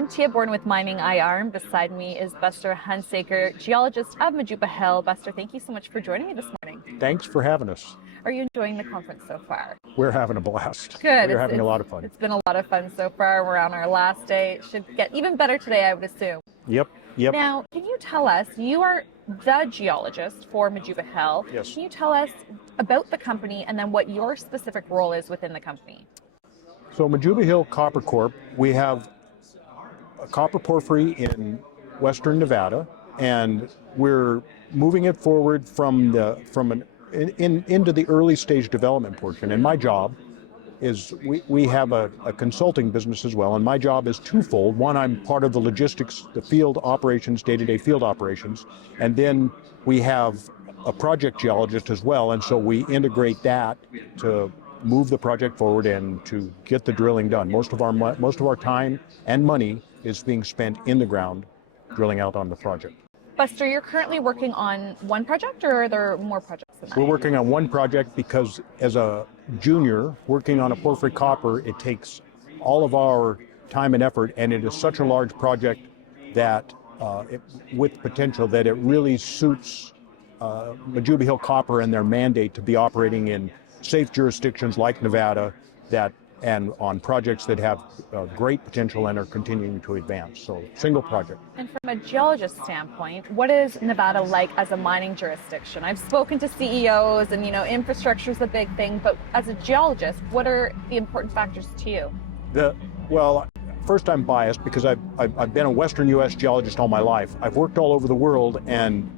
I'm Tia Borden with MiningIR, and beside me is Buster Hunsaker, geologist of Majuba Hill. Buster, thank you so much for joining me this morning. Thanks for having us. Are you enjoying the conference so far? We're having a blast. Good. We're having a lot of fun. It's been a lot of fun so far. We're on our last day. It should get even better today, I would assume. Yep. Now, can you tell us, you are the geologist for Majuba Hill. Yes. Can you tell us about the company and then what your specific role is within the company? So Majuba Hill Copper Corp, we have a copper porphyry in western Nevada, and we're moving it forward into the early stage development portion. And my job is, we have a consulting business as well, and my job is twofold. One, I'm part of the logistics, the field operations, day-to-day field operations, and then we have a project geologist as well, and so we integrate that to move the project forward and to get the drilling done. Most of our time and money is being spent in the ground drilling out on the project. Buster, you're currently working on one project, or are there more projects than that? We're working on one project because as a junior working on a porphyry copper, it takes all of our time and effort, and it is such a large project that with potential that it really suits Majuba Hill Copper and their mandate to be operating in safe jurisdictions like Nevada, and on projects that have great potential and are continuing to advance. So, single project. And from a geologist standpoint, what is Nevada like as a mining jurisdiction? I've spoken to CEOs, and infrastructure is a big thing, but as a geologist, what are the important factors to you? Well, first, I'm biased because I've been a Western U.S. geologist all my life. I've worked all over the world, and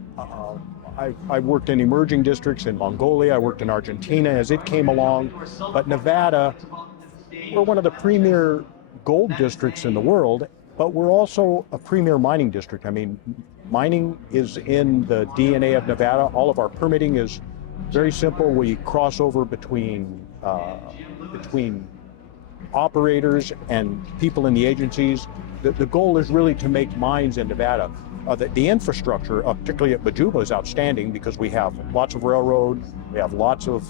I worked in emerging districts in Mongolia, I worked in Argentina as it came along, but Nevada, we're one of the premier gold districts in the world, but we're also a premier mining district. I mean, mining is in the DNA of Nevada. All of our permitting is very simple. We cross over between operators and people in the agencies. The goal is really to make mines in Nevada. The infrastructure, particularly at Majuba, is outstanding because we have lots of railroad, we have lots of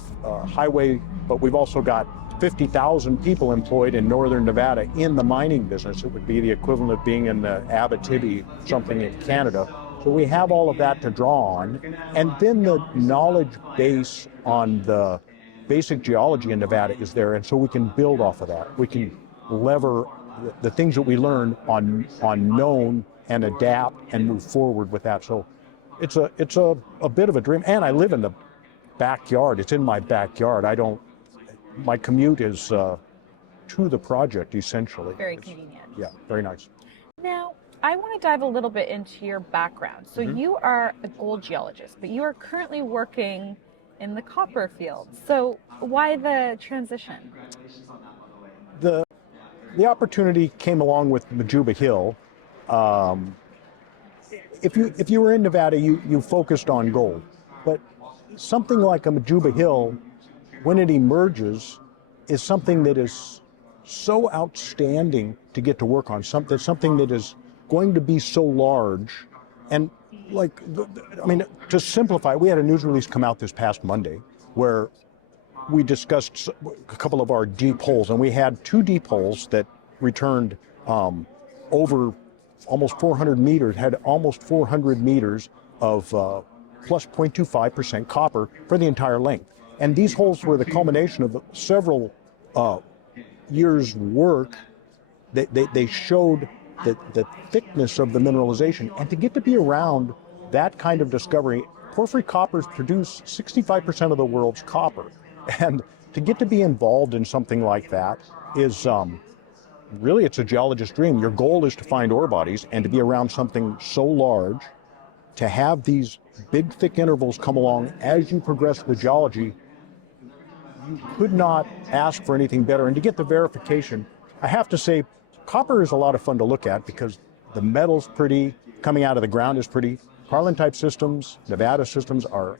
highway, but we've also got 50,000 people employed in northern Nevada in the mining business. It would be the equivalent of being in the Abitibi, something in Canada. So we have all of that to draw on. And then the knowledge base on the basic geology in Nevada is there, and so we can build off of that. We can lever the things that we learn on known and adapt and move forward with that. So it's a bit of a dream. And I live in the backyard. It's in my backyard. My commute is to the project, essentially. Very convenient. Yeah, very nice. Now, I want to dive a little bit into your background. So you are a gold geologist, but you are currently working in the copper field. So why the transition? The opportunity came along with Majuba Hill. If you were in Nevada, you focused on gold. But something like a Majuba Hill, when it emerges, is something that is so outstanding to get to work on, something that is going to be so large. And to simplify, we had a news release come out this past Monday where we discussed a couple of our deep holes, and we had 2 deep holes that returned over almost 400 meters, had almost 400 meters of plus 0.25% copper for the entire length. And these holes were the culmination of several years' work. They showed the thickness of the mineralization. And to get to be around that kind of discovery, porphyry coppers produce 65% of the world's copper. And to get to be involved in something like that is really, it's a geologist's dream. Your goal is to find ore bodies and to be around something so large, to have these big, thick intervals come along as you progress with geology. You could not ask for anything better. And to get the verification, I have to say, copper is a lot of fun to look at because the metal's pretty, coming out of the ground is pretty. Carlin-type systems, Nevada systems are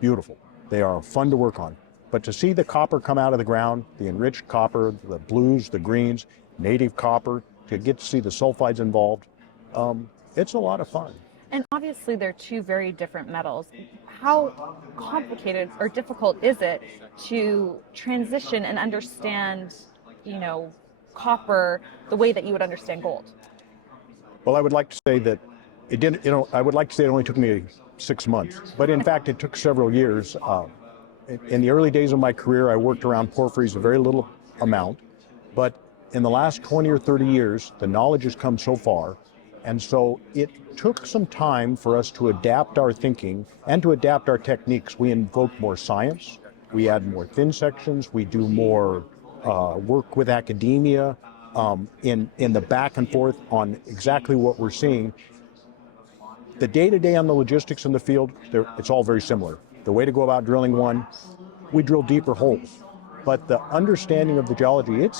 beautiful. They are fun to work on. But to see the copper come out of the ground, the enriched copper, the blues, the greens, native copper, to get to see the sulfides involved, it's a lot of fun. And obviously they're 2 very different metals. How complicated or difficult is it to transition and understand, copper the way that you would understand gold? Well, I would like to say that it didn't, I would like to say it only took me 6 months, but in fact, it took several years. In the early days of my career, I worked around porphyries a very little amount, but in the last 20 or 30 years, the knowledge has come so far, and so it took some time for us to adapt our thinking and to adapt our techniques. We invoke more science, we add more thin sections, we do more work with academia in the back and forth on exactly what we're seeing. The day-to-day on the logistics in the field, it's all very similar. The way to go about drilling one, we drill deeper holes. But the understanding of the geology, it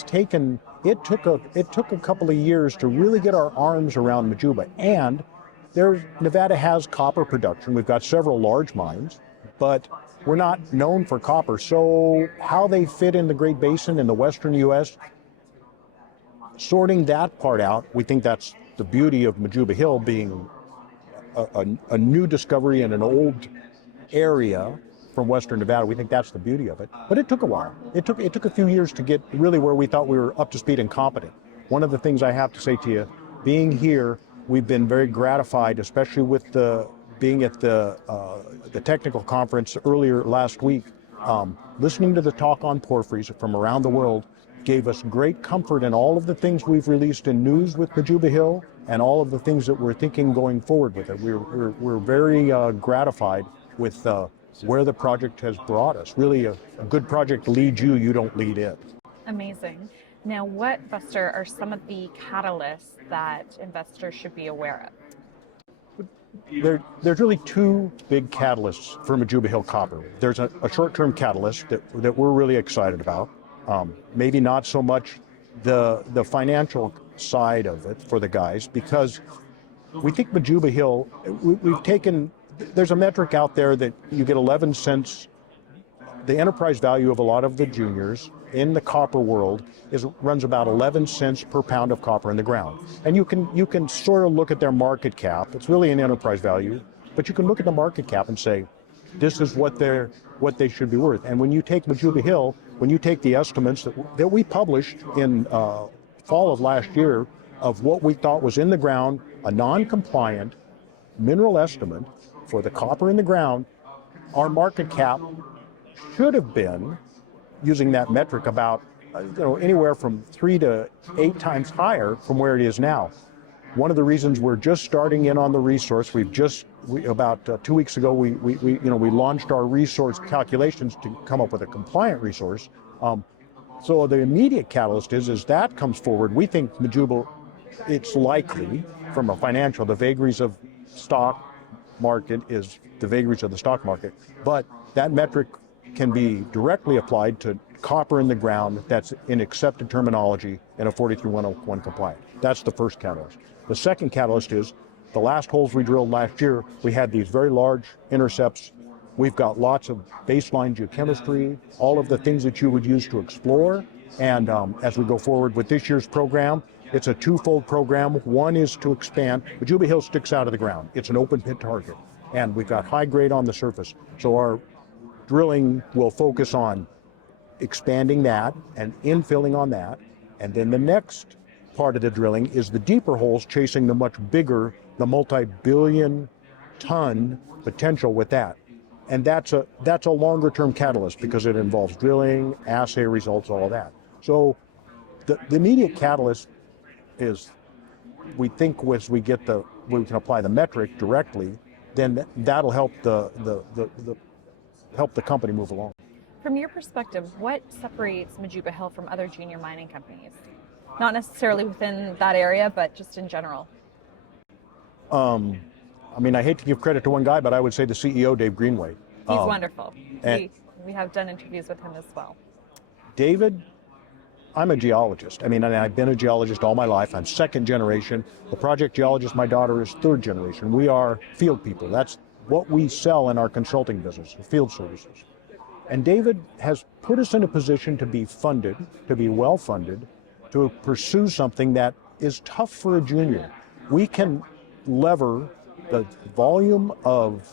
took a couple of years to really get our arms around Majuba. And Nevada has copper production. We've got several large mines, but we're not known for copper. So how they fit in the Great Basin in the western U.S., sorting that part out, we think that's the beauty of Majuba Hill being a new discovery in an old area from western Nevada. We think that's the beauty of it. But it took a while. It took a few years to get really where we thought we were up to speed and competent. One of the things I have to say to you, being here, we've been very gratified, especially with being at the technical conference earlier last week. Listening to the talk on porphyries from around the world gave us great comfort in all of the things we've released in news with Majuba Hill and all of the things that we're thinking going forward with it. We're very gratified with where the project has brought us. Really, a good project leads you, you don't lead it. Amazing. Now, what, Buster, are some of the catalysts that investors should be aware of? There's really two big catalysts for Majuba Hill Copper. There's a short-term catalyst that we're really excited about. Maybe not so much the financial side of it for the guys, because we think Majuba Hill, we've taken, there's a metric out there that you get 11 cents. The enterprise value of a lot of the juniors in the copper world runs about 11 cents per pound of copper in the ground. And you can sort of look at their market cap. It's really an enterprise value, but you can look at the market cap and say, this is what they should be worth. And when you take Majuba Hill, when you take the estimates that we published in fall of last year of what we thought was in the ground, a non-compliant mineral estimate for the copper in the ground, our market cap should have been, using that metric, about anywhere from 3 to 8 times higher from where it is now. One of the reasons we're just starting in on the resource, about 2 weeks ago, we launched our resource calculations to come up with a compliant resource. So the immediate catalyst is that comes forward. We think Majuba, it's likely from a financial, the vagaries of stock market is the vagaries of the stock market, but that metric can be directly applied to copper in the ground that's in accepted terminology in a 43101 compliant. That's the first catalyst. The second catalyst is the last holes we drilled last year, we had these very large intercepts. We've got lots of baseline geochemistry, all of the things that you would use to explore. And as we go forward with this year's program, it's a twofold program. One is to expand. Majuba Hill sticks out of the ground. It's an open pit target. And we've got high grade on the surface. So our drilling will focus on expanding that and infilling on that. And then the next part of the drilling is the deeper holes, chasing the much bigger, the multi-billion ton potential with that. And that's a longer term catalyst because it involves drilling, assay results, all of that. So the immediate catalyst is, we think as we can apply the metric directly, then that'll help help the company move along. From your perspective, what separates Majuba Hill from other junior mining companies? Not necessarily within that area, but just in general. I hate to give credit to one guy, but I would say the CEO, Dave Greenway. He's wonderful. We have done interviews with him as well. David, I'm a geologist. And I've been a geologist all my life. I'm second generation. The project geologist, my daughter, is third generation. We are field people. That's what we sell in our consulting business, field services. And David has put us in a position to be funded, to be well funded, to pursue something that is tough for a junior. We can lever the volume of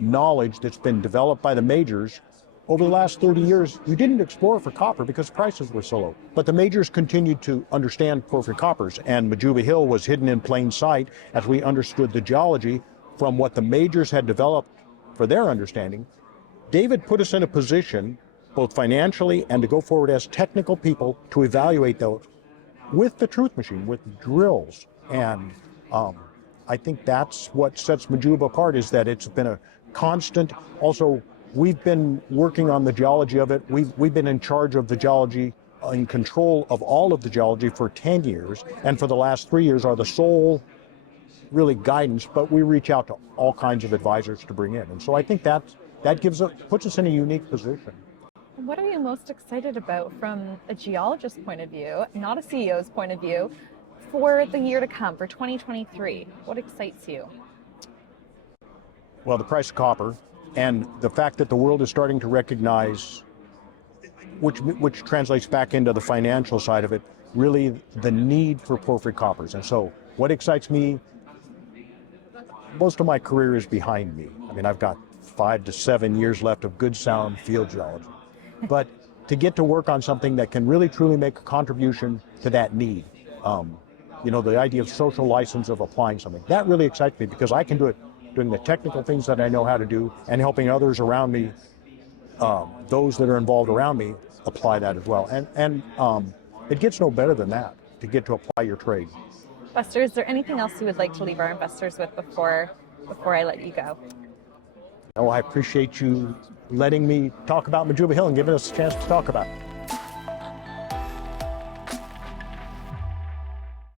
knowledge that's been developed by the majors over the last 30 years, you didn't explore for copper because prices were so low. But the majors continued to understand porphyry coppers, and Majuba Hill was hidden in plain sight as we understood the geology from what the majors had developed for their understanding. David put us in a position, both financially and to go forward as technical people, to evaluate those with the truth machine, with drills. And I think that's what sets Majuba apart, is that it's been a constant. Also, we've been working on the geology of it. We've been in charge of the geology, in control of all of the geology for 10 years. And for the last 3 years are the sole really guidance, but we reach out to all kinds of advisors to bring in. And so I think that puts us in a unique position. What are you most excited about from a geologist's point of view, not a CEO's point of view, for the year to come, for 2023? What excites you? Well, the price of copper and the fact that the world is starting to recognize, which translates back into the financial side of it, really the need for porphyry coppers. And so what excites me, most of my career is behind me. I mean, I've got 5 to 7 years left of good, sound field geology. But to get to work on something that can really, truly make a contribution to that need, the idea of social license of applying something, that really excites me, because I can do it doing the technical things that I know how to do and helping others around me, those that are involved around me, apply that as well. And it gets no better than that, to get to apply your trade. Buster, is there anything else you would like to leave our investors with before I let you go? No, I appreciate you letting me talk about Majuba Hill and giving us a chance to talk about it.